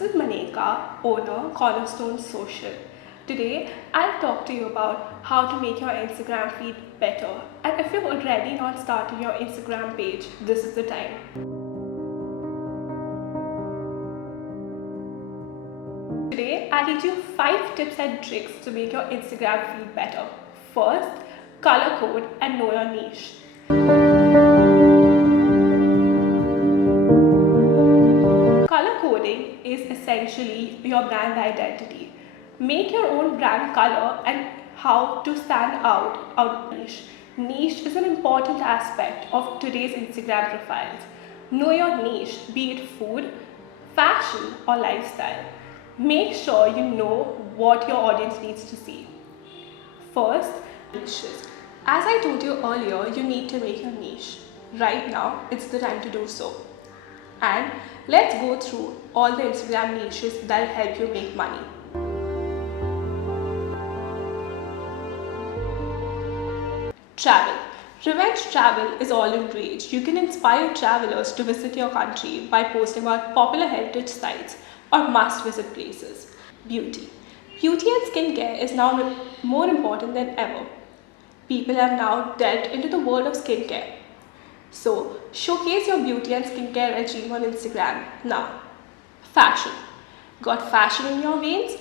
this is Maneka, owner, Cornerstone Social. Today, I'll talk to you about how to make your Instagram feed better. And if you're already not starting your Instagram page, this is the time. Today, I'll teach you 5 tips and tricks to make your Instagram feed better. First, color code and know your niche. Color coding is essentially your brand identity. Make your own brand color and how to stand out niche. Niche is an important aspect of today's Instagram profiles. Know your niche, be it food, fashion or lifestyle. Make sure you know what your audience needs to see. First, niches. As I told you earlier, you need to make your niche. Right now, it's the time to do so. And let's go through all the Instagram niches that will help you make money. Travel. Revenge travel is all the rage. You can inspire travelers to visit your country by posting about popular heritage sites or must-visit places. Beauty. Beauty and skincare is now more important than ever. People have now delved into the world of skincare. So, showcase your beauty and skincare regime on Instagram now. Fashion. Got fashion in your veins?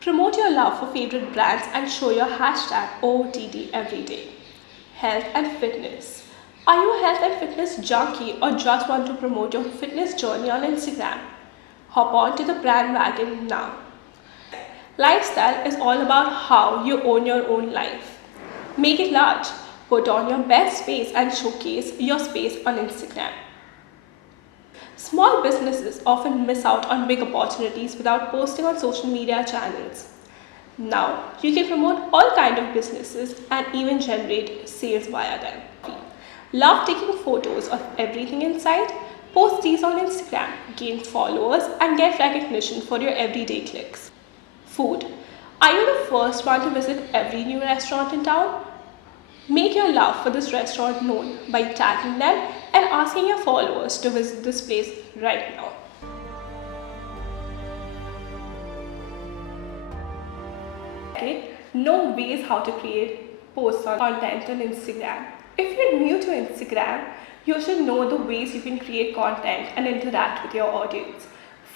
Promote your love for favorite brands and show your hashtag OOTD every day. Health and fitness. Are you a health and fitness junkie or just want to promote your fitness journey on Instagram? Hop on to the brand wagon now. Lifestyle is all about how you own your own life. Make it large. Put on your best face and showcase your space on Instagram. Small businesses often miss out on big opportunities without posting on social media channels. Now, you can promote all kinds of businesses and even generate sales via them. Love taking photos of everything in sight? Post these on Instagram, gain followers and get recognition for your everyday clicks. Food. Are you the first one to visit every new restaurant in town? Make your love for this restaurant known by tagging them and asking your followers to visit this place right now. Know ways how to create posts on content on Instagram. If you're new to Instagram, you should know the ways you can create content and interact with your audience.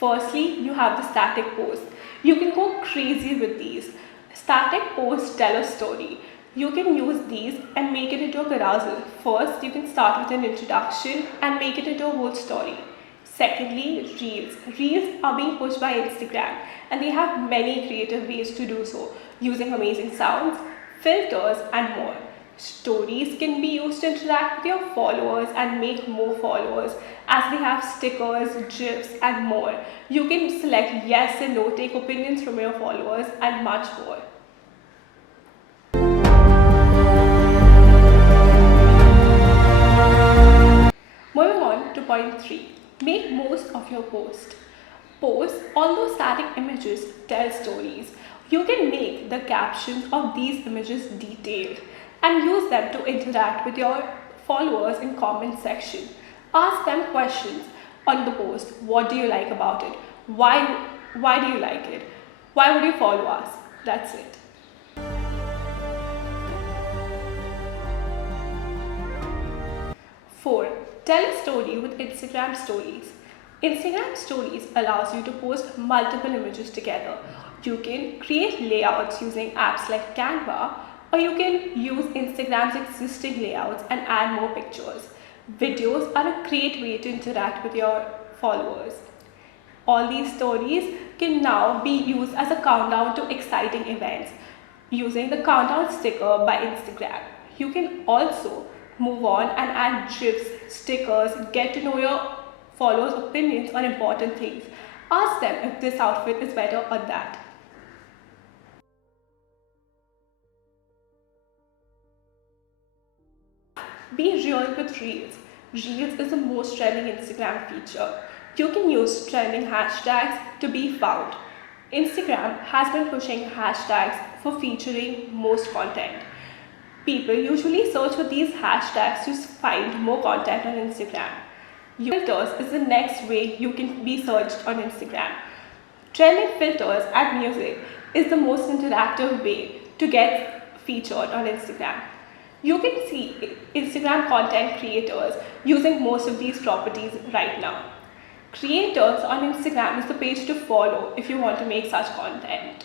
Firstly, you have the static posts. You can go crazy with these. Static posts tell a story. You can use these and make it into a carousel. First, you can start with an introduction and make it into a whole story. Secondly, Reels. Reels are being pushed by Instagram and they have many creative ways to do so, using amazing sounds, filters and more. Stories can be used to interact with your followers and make more followers, as they have stickers, GIFs and more. You can select yes and no, take opinions from your followers and much more. Moving on to point 3. Make most of your post. Posts, although static images, tell stories. You can make the captions of these images detailed and use them to interact with your followers in comment section. Ask them questions on the post. What do you like about it? Why do you like it? Why would you follow us? That's it. Four, tell a story with Instagram stories. Instagram stories allows you to post multiple images together. You can create layouts using apps like Canva, or you can use Instagram's existing layouts and add more pictures. Videos are a great way to interact with your followers. All these stories can now be used as a countdown to exciting events using the countdown sticker by Instagram. You can also move on and add GIFs, stickers, get to know your followers' opinions on important things. Ask them if this outfit is better or that. Be real with Reels. Reels is the most trending Instagram feature. You can use trending hashtags to be found. Instagram has been pushing hashtags for featuring most content. People usually search for these hashtags to find more content on Instagram. Filters is the next way you can be searched on Instagram. Trending filters and music is the most interactive way to get featured on Instagram. You can see Instagram content creators using most of these properties right now. Creators on Instagram is the page to follow if you want to make such content.